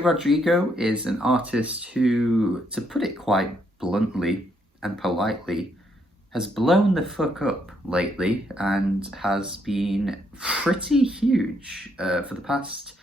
Olivia Rodrigo is an artist who, to put it quite bluntly and politely, has blown the fuck up lately and has been pretty huge for the past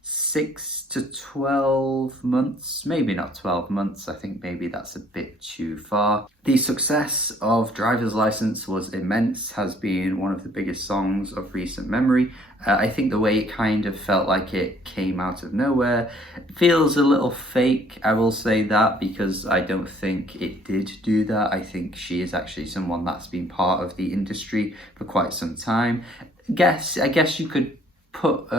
6 to 12 months, maybe not 12 months, I think maybe that's a bit too far. The success of Driver's License was immense, has been one of the biggest songs of recent memory. I think the way it kind of felt like it came out of nowhere feels a little fake, I will say that, because I don't think it did do that. I think she is actually someone that's been part of the industry for quite some time. I guess you could put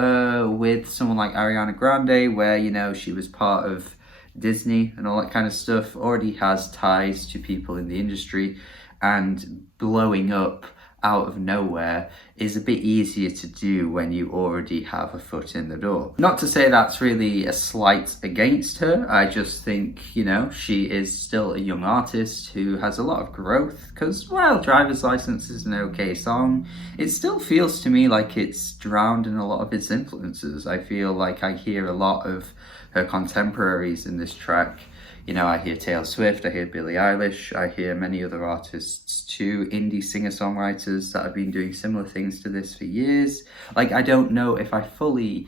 with someone like Ariana Grande, where, you know, she was part of Disney and all that kind of stuff, already has ties to people in the industry, and blowing up out of nowhere is a bit easier to do when you already have a foot in the door. Not to say that's really a slight against her, I just think, you know, she is still a young artist who has a lot of growth, because while Driver's License is an okay song, it still feels to me like it's drowned in a lot of its influences. I feel like I hear a lot of her contemporaries in this track. You know, I hear Taylor Swift, I hear Billie Eilish, I hear many other artists too, indie singer-songwriters that have been doing similar things to this for years. Like, I don't know if I fully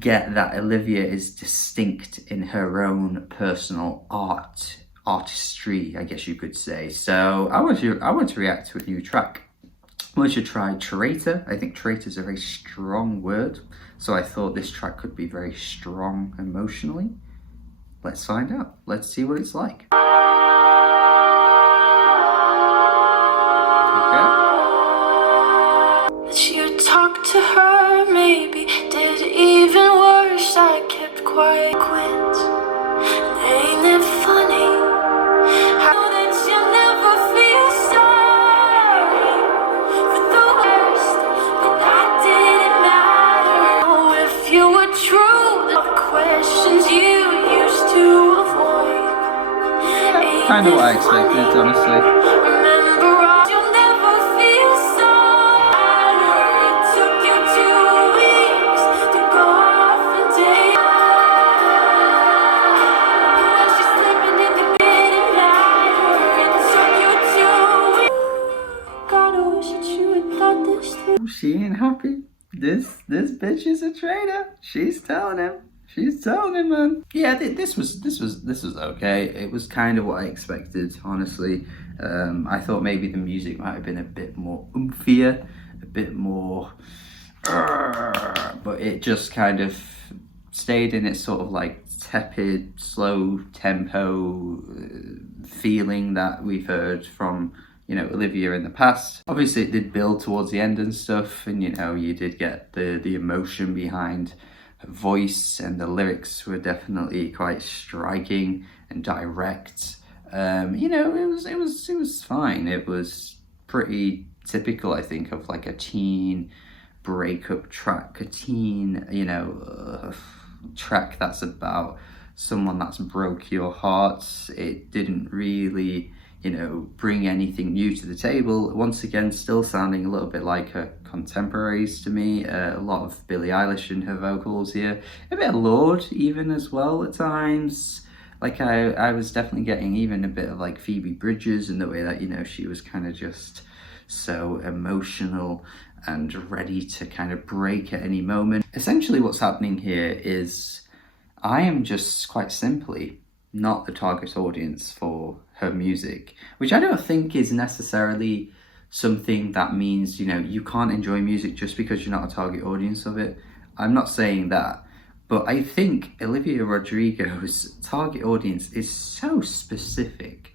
get that Olivia is distinct in her own personal artistry, I guess you could say. So I want to react to a new track. I want you to try Traitor. I think Traitor is a very strong word, so I thought this track could be very strong emotionally. Let's find out. Let's see what it's like. Okay. You talked to her, maybe did even worse. I kept quiet, quit. Ain't it funny how that you never feel sorry for the worst, but that didn't matter. Oh, if you were true, the questions you used to avoid. Kind of what I expected, honestly. Remember, you'll never feel sorry. It took you 2 weeks to go off and date. When she's slipping in the bed at night, it took you 2 weeks. God, I wish that you had thought this through. She ain't happy. This bitch is a traitor. She's telling him. She's telling him, man. Yeah, this was okay. It was kind of what I expected, honestly. I thought maybe the music might have been a bit more oomphier, a bit more, but it just kind of stayed in its sort of like tepid, slow tempo feeling that we've heard from, you know, Olivia in the past. Obviously, it did build towards the end and stuff, and, you know, you did get the emotion behind voice, and the lyrics were definitely quite striking and direct. You know, it was fine. It was pretty typical, I think, of like a teen breakup track, a teen, you know, track that's about someone that's broke your heart. It didn't really, you know, bring anything new to the table. Once again, still sounding a little bit like her contemporaries to me. A lot of Billie Eilish in her vocals here. A bit of Lorde even as well at times. Like I was definitely getting even a bit of like Phoebe Bridgers in the way that, you know, she was kind of just so emotional and ready to kind of break at any moment. Essentially what's happening here is I am just quite simply not the target audience for her music, which I don't think is necessarily something that means, you know, you can't enjoy music just because you're not a target audience of it. I'm not saying that, but I think Olivia Rodrigo's target audience is so specific,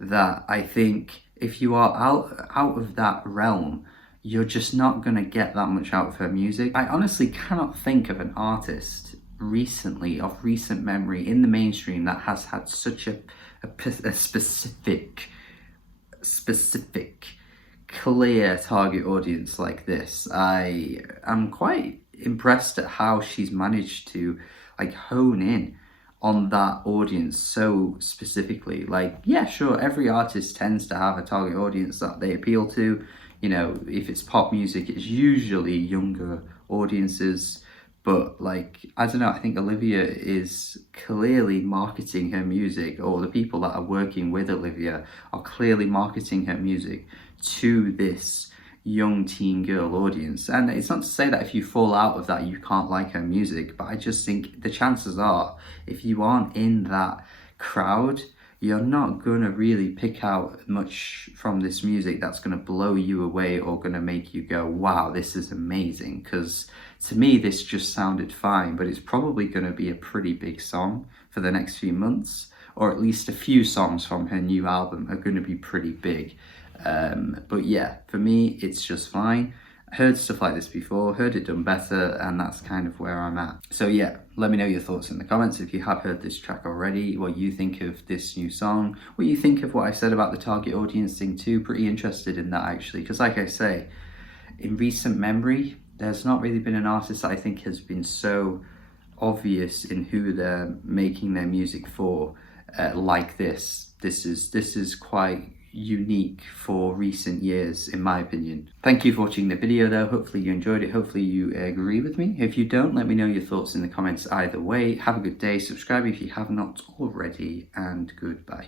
that I think if you are out of that realm, you're just not gonna get that much out of her music. I honestly cannot think of an artist recently, of recent memory, in the mainstream that has had such a specific, clear target audience like this. I am quite impressed at how she's managed to like hone in on that audience so specifically. Like, yeah, sure, every artist tends to have a target audience that they appeal to. You know, if it's pop music, it's usually younger audiences. But like, I don't know, I think Olivia is clearly marketing her music, or the people that are working with Olivia are clearly marketing her music to this young teen girl audience. And it's not to say that if you fall out of that, you can't like her music, but I just think the chances are, if you aren't in that crowd, you're not going to really pick out much from this music that's going to blow you away or going to make you go, wow, this is amazing. Because to me, this just sounded fine, but it's probably going to be a pretty big song for the next few months, or at least a few songs from her new album are going to be pretty big. But yeah, for me, it's just fine. I heard stuff like this before, heard it done better, and that's kind of where I'm at. So yeah, let me know your thoughts in the comments if you have heard this track already, what you think of this new song, what you think of what I said about the target audience thing too. Pretty interested in that actually, because like I say, in recent memory, there's not really been an artist that I think has been so obvious in who they're making their music for like this. This is quite unique for recent years, in my opinion. Thank you for watching the video though. Hopefully you enjoyed it. Hopefully you agree with me. If you don't, let me know your thoughts in the comments either way. Have a good day. Subscribe if you have not already, and goodbye.